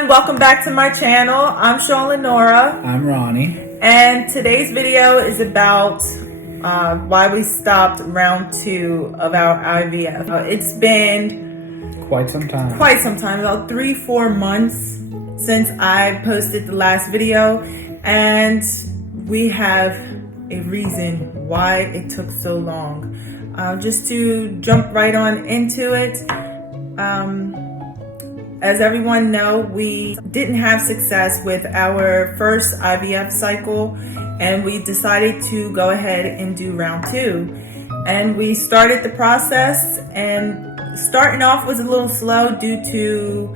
everyone, welcome back to my channel. I'm Sean Lenora. I'm Ronnie. And today's video is about why we stopped round 2 of our IVF. It's been quite some time, about 3-4 months since I posted the last video, and we have a reason why it took so long. Just to jump right on into it, as everyone know, we didn't have success with our first IVF cycle, and we decided to go ahead and do round 2. And we started the process, and starting off was a little slow due to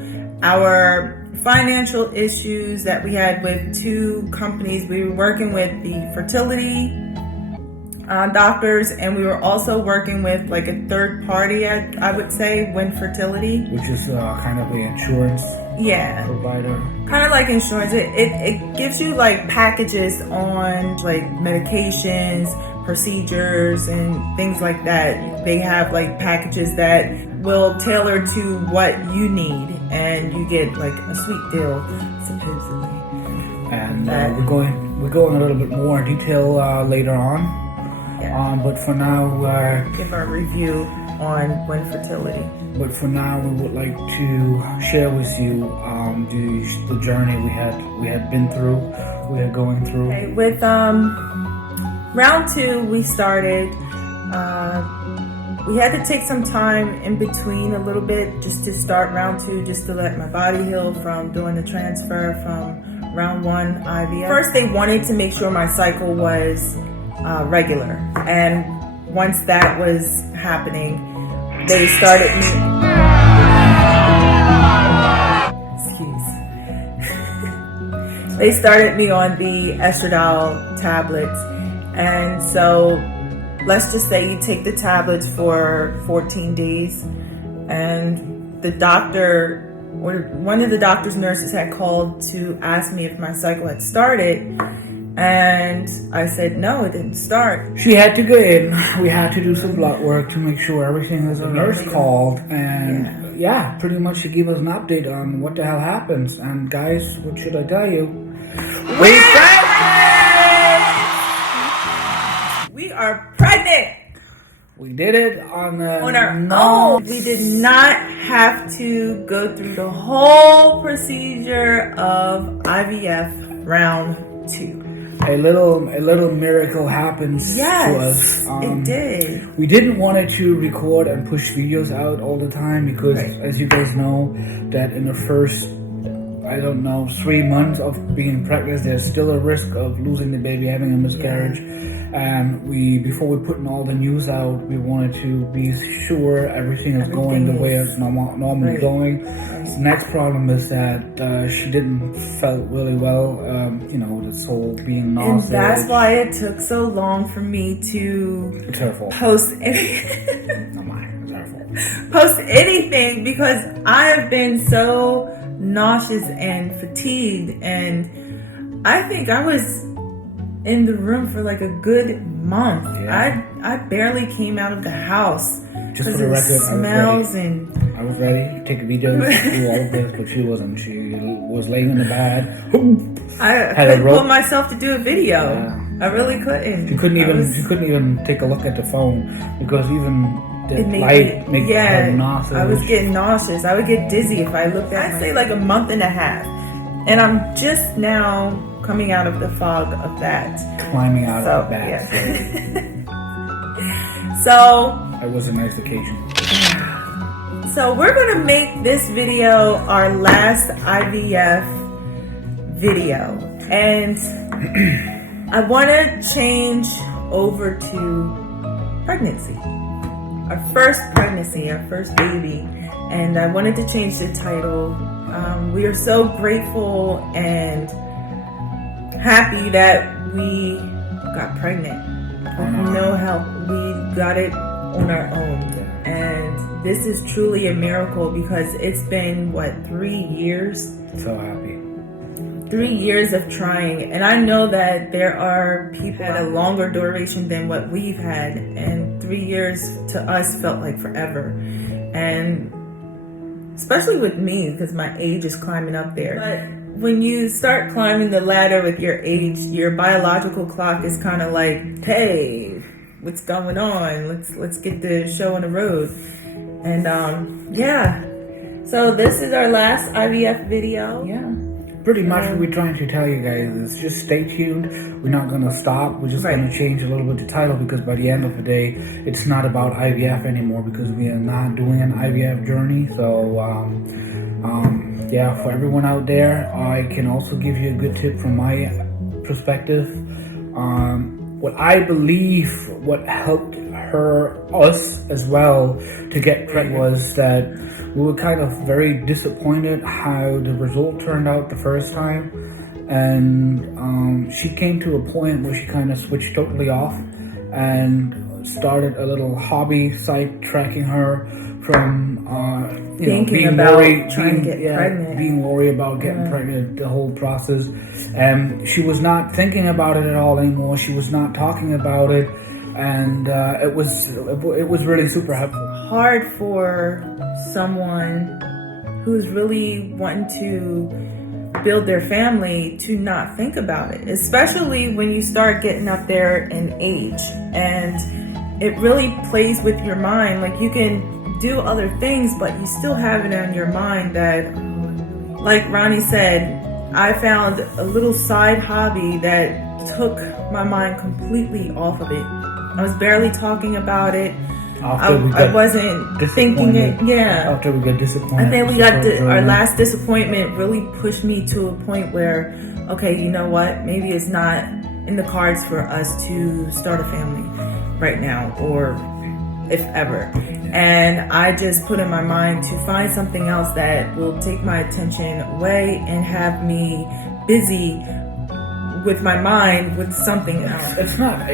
our financial issues that we had with 2 companies. We were working with the fertility doctors, and we were also working with like a third party, I would say, Win Fertility, which is kind of the insurance provider. Kind of like insurance. It gives you like packages on like medications, procedures, and things like that. They have like packages that will tailor to what you need, and you get like a sweet deal, supposedly. And we're going a little bit more in detail later on. But for now, give our review on Win Fertility. But for now, we would like to share with you the journey we had been through, we are going through. Okay, with round 2, we started. We had to take some time in between a little bit just to start round 2, just to let my body heal from doing the transfer from round 1 IVF. First, they wanted to make sure my cycle was regular, and once that was happening, they started me. They started me on the estradiol tablets, and so let's just say you take the tablets for 14 days, and the doctor, or one of the doctor's nurses, had called to ask me if my cycle had started. And I said, no, it didn't start. She had to go in. We had to do some blood work to make sure everything was. The nurse called, and pretty much she gave us an update on what the hell happens. And guys, what should I tell you? We're pregnant! We are pregnant! We did it on our own. We did not have to go through the whole procedure of IVF round 2. A little miracle happens to us. It did. We didn't want to record and push videos out all the time because, as you guys know, that in the first, 3 months of being pregnant, there's still a risk of losing the baby, having a miscarriage. And before we putting all the news out, we wanted to be sure everything is going the way it's normally going. The next problem is that she didn't felt really well, this whole being nauseous. And that's why it took so long for me to post post anything, because I've been so nauseous and fatigued, and I think I was in the room for like a good month. I barely came out of the house. Just for the record, I was ready to take videos do all of this, but she wasn't. She was laying in the bed. I couldn't pull myself to do a video. I really couldn't. She couldn't even take a look at the phone because even the light made her nauseous. I was getting nauseous. I would get dizzy if I looked at. I'd say like a month and a half, and I'm just now coming out of the fog of that. Climbing out of that. Yeah. So it was a nice vacation. So we're going to make this video our last IVF video, and I want to change over to pregnancy. Our first pregnancy, our first baby, and I wanted to change the title. We are so grateful and happy that we got pregnant with no help. We got it on our own, and this is truly a miracle because it's been 3 years. So happy. 3 years of trying, and I know that there are people that had a longer duration than what we've had, and 3 years to us felt like forever. And especially with me because my age is climbing up there. But when you start climbing the ladder with your age, your biological clock is kind of like, hey, what's going on? Let's get the show on the road. And yeah, so this is our last IVF video. Yeah. Pretty much what we're trying to tell you guys is just stay tuned. We're not going to stop. We're just going to change a little bit the title because by the end of the day, it's not about IVF anymore because we are not doing an IVF journey. So, yeah, for everyone out there, I can also give you a good tip from my perspective. What I believe what helped us as well to get pregnant was that we were kind of very disappointed how the result turned out the first time, and she came to a point where she kind of switched totally off and started a little hobby site tracking her from being worried about getting pregnant, the whole process, and she was not thinking about it at all anymore. She was not talking about it, and it was really super helpful. Hard for someone who's really wanting to build their family to not think about it, especially when you start getting up there in age, and it really plays with your mind. Like, you can do other things, but you still have it on your mind that, like Ronnie said, I found a little side hobby that took my mind completely off of it. I was barely talking about it. I wasn't thinking it. Yeah. After we got disappointed. I think we got our last disappointment really pushed me to a point where, okay, you know what? Maybe it's not in the cards for us to start a family right now, or if ever. And I just put in my mind to find something else that will take my attention away and have me busy with my mind with something else. It's not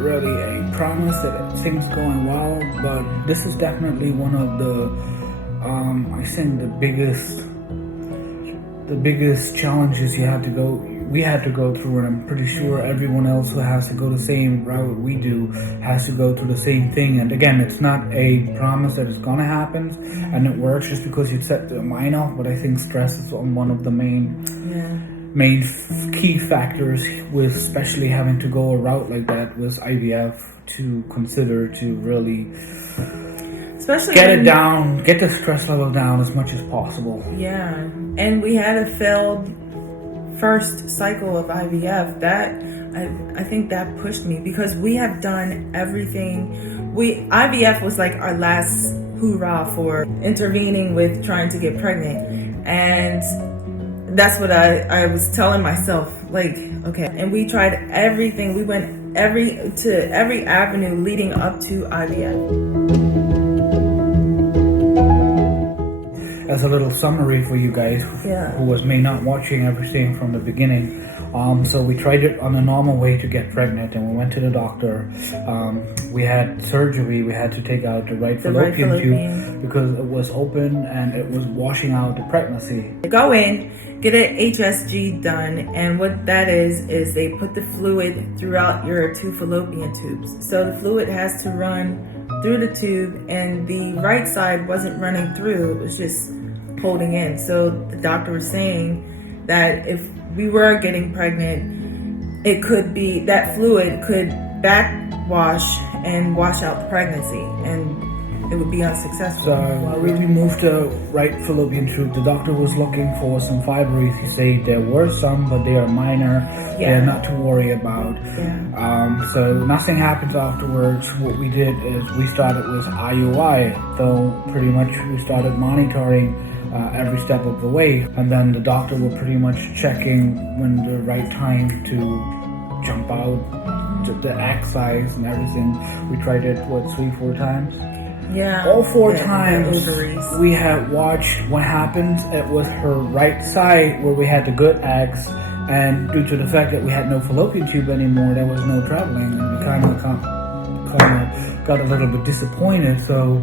really a promise that things going well, but this is definitely one of the I think the biggest challenges we had to go through, and I'm pretty sure everyone else who has to go the same route we do has to go through the same thing. And again, it's not a promise that it's gonna happen and it works just because you set the mind off, but I think stress is one of the main key factors with especially having to go a route like that with IVF to consider, to really especially get the stress level down as much as possible. Yeah, and we had a failed first cycle of IVF. That I think that pushed me because we have done everything. IVF was like our last hoorah for intervening with trying to get pregnant, and that's what I was telling myself, like, okay. And we tried everything. We went every avenue leading up to IVF. As a little summary for you guys who was may not watching everything from the beginning, so we tried it on a normal way to get pregnant, and we went to the doctor. We had surgery. We had to take out the right fallopian tube because it was open and it was washing out the pregnancy. Go in, get an HSG done, and what that is they put the fluid throughout your two fallopian tubes. So the fluid has to run through the tube, and the right side wasn't running through, it was just holding in. So the doctor was saying that if we were getting pregnant, it could be that fluid could backwash and wash out the pregnancy, and it would be unsuccessful. So we removed the right fallopian tube. The doctor was looking for some fibroids. He said there were some, but they are minor. They're not to worry about. So nothing happened afterwards. What we did is we started with IUI. So pretty much we started monitoring every step of the way, and then the doctor was pretty much checking when the right time to jump out, the egg size and everything. We tried it 3-4 times. Yeah. All 4 times we had watched what happened. It was her right side where we had the good eggs, and due to the fact that we had no fallopian tube anymore, there was no traveling, and we kind of got a little bit disappointed. So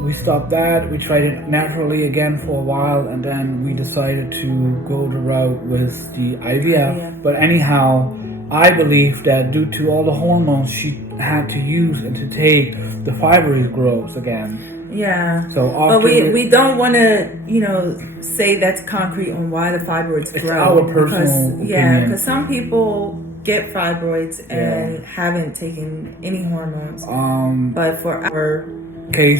we stopped that. We tried it naturally again for a while, and then we decided to go the route with the IVF. But anyhow, I believe that due to all the hormones she had to use and to take, the fibroid grows again. Yeah. So but often we don't want to, say that's concrete on why the fibroids It's grow. our personal opinion. because some people get fibroids and haven't taken any hormones. But for our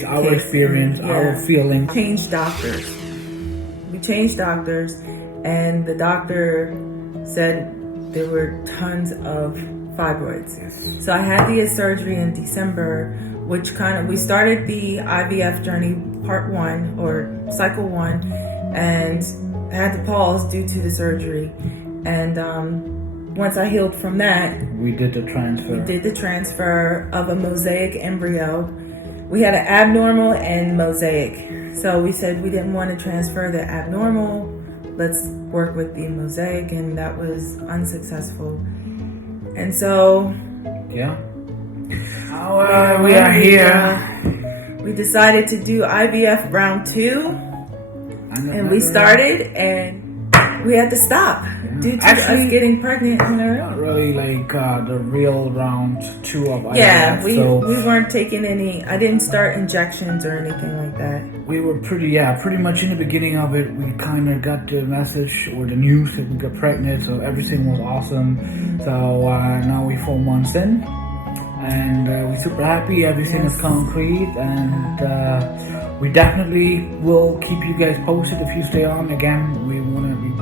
our experience, our feelings. changed doctors. We changed doctors, and the doctor said there were tons of fibroids. Yes. So I had the surgery in December, which we started the IVF journey part 1 or cycle 1, and I had to pause due to the surgery. And once I healed from that, We did the transfer. we did the transfer of a mosaic embryo. We had an abnormal and mosaic. So we said we didn't want to transfer the abnormal. Let's work with the mosaic, and that was unsuccessful. And so Yeah. We are here. We decided to do IVF round 2, and we started, and we had to stop due to us getting pregnant. Not really like the real round 2 of IVF. Yeah, we so weren't taking any. I didn't start injections or anything like that. we were pretty much in the beginning of it. We kind of got the message or the news that we got pregnant, so everything was awesome. So now we're 4 months in, and we're super happy. Everything is concrete, and we definitely will keep you guys posted if you stay on. Again, we're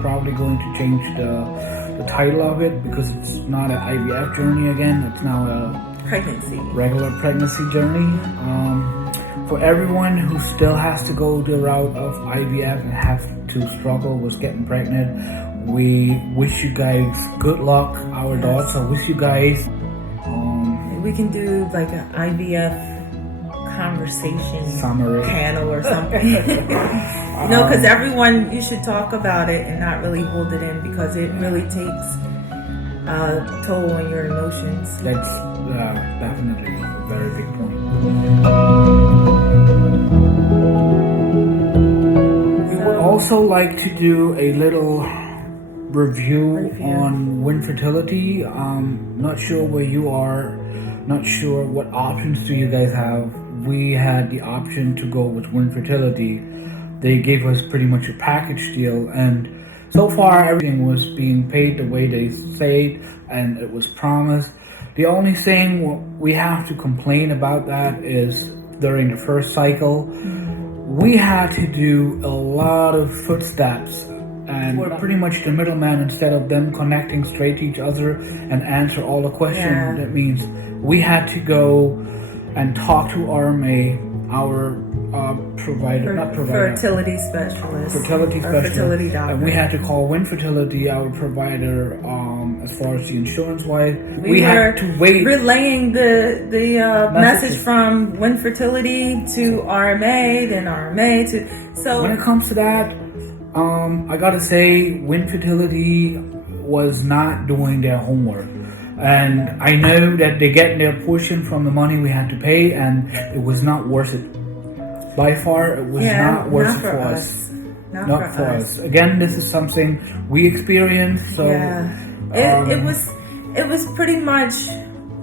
probably going to change the title of it because it's not an IVF journey again. It's now a Pregnancy. regular pregnancy journey. For everyone who still has to go the route of IVF and has to struggle with getting pregnant, we wish you guys good luck. Our thoughts are with you guys. We can do like an IVF conversation Summary. panel or something. Because everyone, you should talk about it and not really hold it in, because it really takes a toll on your emotions. That's definitely a very big point. We would also like to do a little review on Win Fertility. Not sure where you are, not sure what options do you guys have. We had the option to go with Win Fertility. They gave us pretty much a package deal, and so far everything was being paid the way they say and it was promised. The only thing we have to complain about that is during the first cycle, we had to do a lot of footsteps, and we're pretty much the middleman instead of them connecting straight to each other and answer all the questions. Yeah. That means we had to go and talk to RMA, our Fertility specialist. fertility or specialist, fertility doctor. and we had to call Win Fertility, our provider, as far as the insurance wise. We had to wait. relaying the message Messages. from Win Fertility to RMA, then RMA to When it comes to that, I gotta say, Win Fertility was not doing their homework. And I know that they get their portion from the money we had to pay, and it was not worth it. By far, it was not worth it for us. Not for us. Again, this is something we experienced, so it was pretty much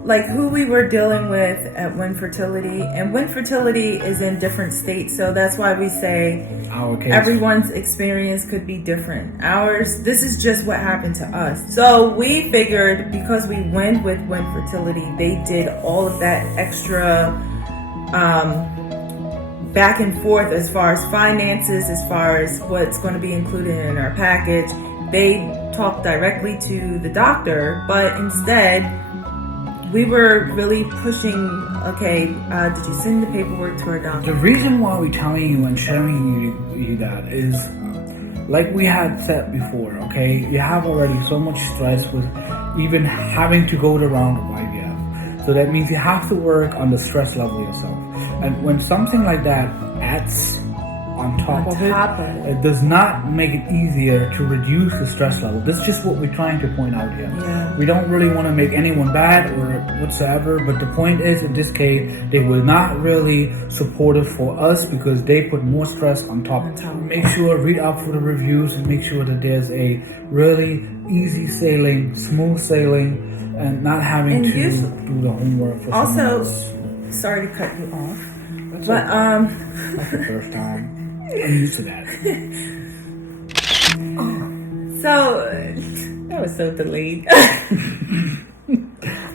like who we were dealing with at Win Fertility, and Win Fertility is in different states, so that's why we say our case. Everyone's experience could be different. Ours, this is just what happened to us. So we figured because we went with Win Fertility, they did all of that extra back and forth as far as finances, as far as what's going to be included in our package. They talked directly to the doctor, but instead we were really pushing, did you send the paperwork to our doctor? The reason why we're telling you and sharing you that is, like we had said before, okay, you have already so much stress with even having to go the round of IVF. So that means you have to work on the stress level yourself. And when something like that adds on top of it, it does not make it easier to reduce the stress level. This is just what we're trying to point out here. Yeah. We don't really want to make anyone bad or whatsoever, but the point is, in this case, they were not really supportive for us because they put more stress on top. Make sure, read up for the reviews and make sure that there's a really easy sailing, smooth sailing, and not having to do the homework for someone else. Sorry to cut you off, But That's the first time. I'm used to that. so that was so delayed. I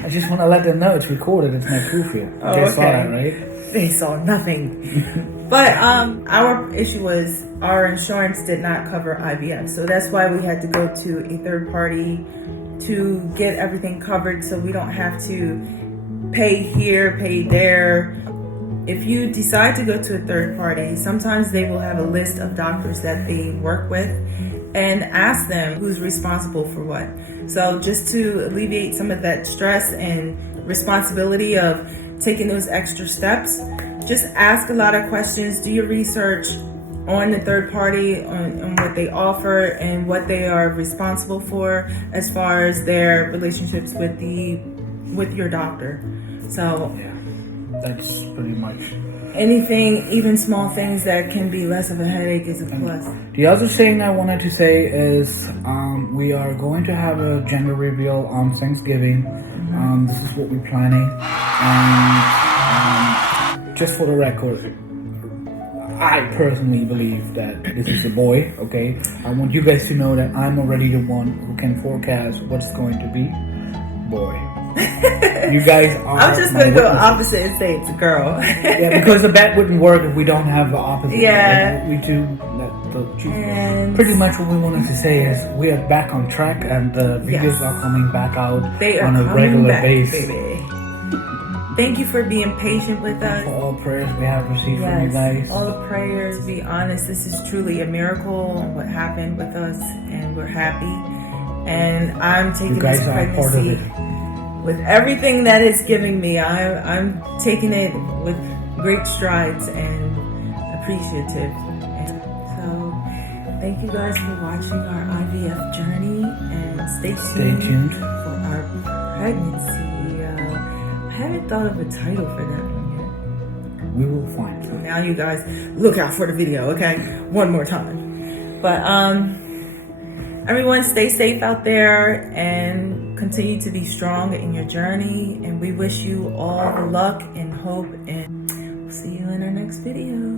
just want to let them know it's recorded. It's my proof here. You guys saw that, right? They saw nothing. But our issue was our insurance did not cover IVF, so that's why we had to go to a third party to get everything covered, so we don't have to pay here, pay there. If you decide to go to a third party, sometimes they will have a list of doctors that they work with and ask them who's responsible for what. So just to alleviate some of that stress and responsibility of taking those extra steps, just ask a lot of questions, do your research on the third party, on what they offer and what they are responsible for as far as their relationships with your doctor. So Yeah, that's pretty much. anything, even small things that can be less of a headache is a plus. The other thing I wanted to say is we are going to have a gender reveal on Thanksgiving. This is what we're planning. And just for the record, I personally believe that this is a boy, okay? I want you guys to know that I'm already the one who can forecast what's going to be. Boy. You guys are. I'm just my going to go witnesses. opposite and say it's a girl. Yeah, because the bet wouldn't work if we don't have the opposite. Yeah. We do. And Pretty much what we wanted to say is we are back on track and the videos Yes. are coming back out they are on a coming regular back, basis. baby. Thank you for being patient with us. For all prayers we have received from you Yes, guys. all the prayers. Be honest, this is truly a miracle. What happened with us, and we're happy. And I'm taking You guys this are part of pregnancy it. with everything that it's giving me. I'm taking it with great strides and appreciative. And so, thank you guys for watching our IVF journey, and stay tuned for our pregnancy. I haven't thought of a title for that one yet. We will find So it. now you guys look out for the video, okay? One more time. But everyone stay safe out there and continue to be strong in your journey, and we wish you all the luck and hope, and we'll see you in our next video.